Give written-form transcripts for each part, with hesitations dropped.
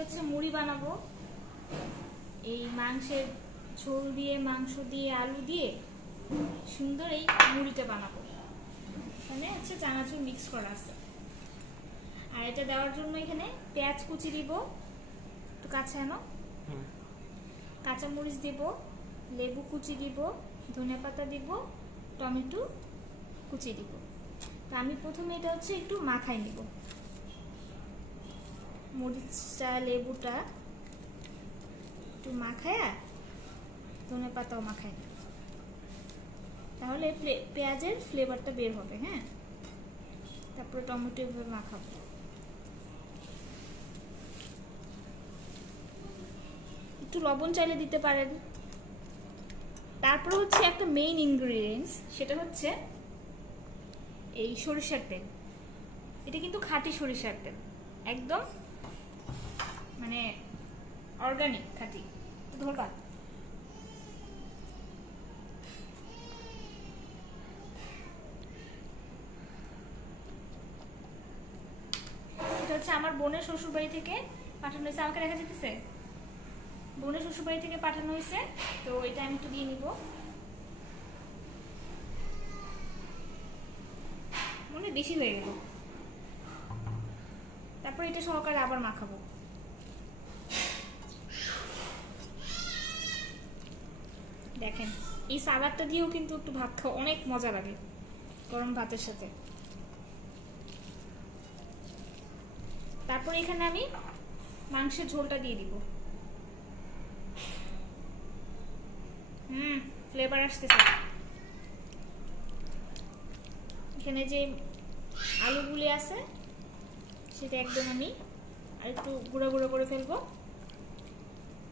হচ্ছে মুড়ি বানাবো। এই মাংসের ঝোল দিয়ে, মাংস দিয়ে, আলু দিয়ে সুন্দর এই মুড়িটা বানাবো। এখানে হচ্ছে চানাচুর মিক্স করা আছে। আর এটা দেওয়ার জন্য এখানে পেঁয়াজ কুচি দিব, একটু কাঁচা আনো, কাঁচামরিচ দিব, লেবু কুচি দিব, ধনিয়া পাতা দিব, টমেটো কুচি দিব। তো আমি প্রথমে এটা হচ্ছে একটু মাখাই নিব, মরিচটা লেবুটা একটু মাখায়া ধনিয়া পাতাও মাখাই নিব, তাহলে পেঁয়াজের ফ্লেভারটা বের হবে। হ্যাঁ, তারপরে টমেটো এভাবে মাখাবো। একটু লবণ চাইলে দিতে পারেন। তারপরে হচ্ছে একটা মেইন ইনগ্রেডিয়েন্টস, সেটা হচ্ছে এই সরিষার তেল। এটা কিন্তু খাঁটি সরিষার তেল, একদম মানে অর্গানিক খাঁটি। ধরবা এটা হচ্ছে আমার বোনের শ্বশুর বাড়ি থেকে পাঠানো হয়েছে। আমাকে দেখা যেতেছে বোনের শ্বশুর বাড়ি থেকে পাঠানো হয়েছে, তো এটা আমি একটু দিয়ে নিব। মনে বেশি হয়ে গেল। তারপর এটা সহকারে আবার মাখাবো। দেখেন, এই সালাদটা দিয়েও কিন্তু একটু ভাত খাওয়া অনেক মজা লাগে গরম ভাতের সাথে। তারপর এখানে আমি মাংসের ঝোলটা দিয়ে দিব। ফ্লেভার আসতেছে। এখানে যে আলুগুলি আছে সেটা একদম আমি আর একটু গুঁড়ো গুঁড়ো করে ফেলবো,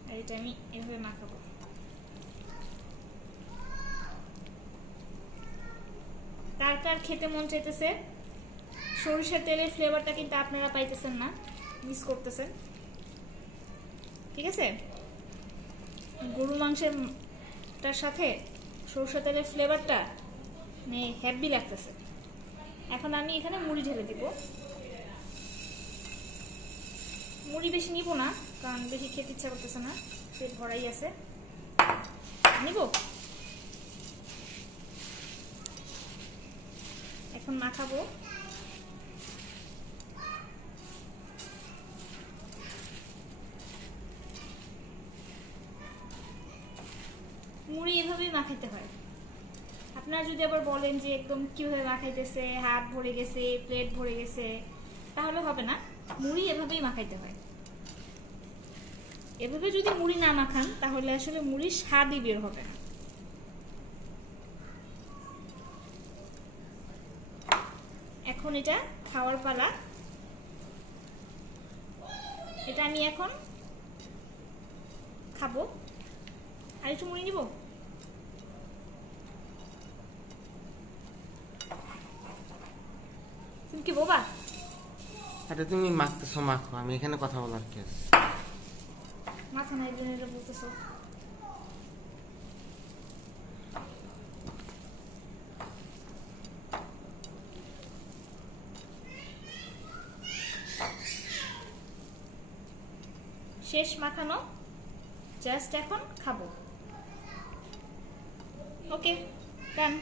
আর এটা আমি এভাবে মাখাবো। কার কার খেতে মন চাইতেছে? সরিষার তেলের ফ্লেভারটা কিন্তু আপনারা পাইতেছেন না, মিস করতেছেন। ঠিক আছে, গরু মাংসেরটার সাথে সরিষার তেলের ফ্লেভারটা মানে হেভি লাগতেছে। এখন আমি এখানে মুড়ি ঢেলে দিব। মুড়ি বেশি নিব না, কারণ বেশি খেতে ইচ্ছা করতেছে না, পেট ভরাই আছে। নিব, এখন মাখাবো। মুড়ি এভাবেই মাখাইতে হয়। আপনারা যদি আবার বলেন যে একদম কিভাবে মাখাইতেছে, হাত ভরে গেছে, প্লেট ভরে গেছে, তাহলে হবে না। মুড়ি এভাবেই মাখাইতে হয়। এভাবে যদি মুড়ি না মাখান তাহলে আসলে মুড়ির স্বাদই বের হবে না। এখন এটা খাওয়ার পালা। এটা আমি এখন খাবো। আর একটু মুড়ি নিব। তুমি কি বোবা? আরে তুমি মাখতেছো, মাখো, আমি এখানে কথা বলার কি আছে? মাথা নাই জন্য এটা বলতেছো। শেষ মাখানো, জাস্ট এখন খাবো। ওকে, ডান।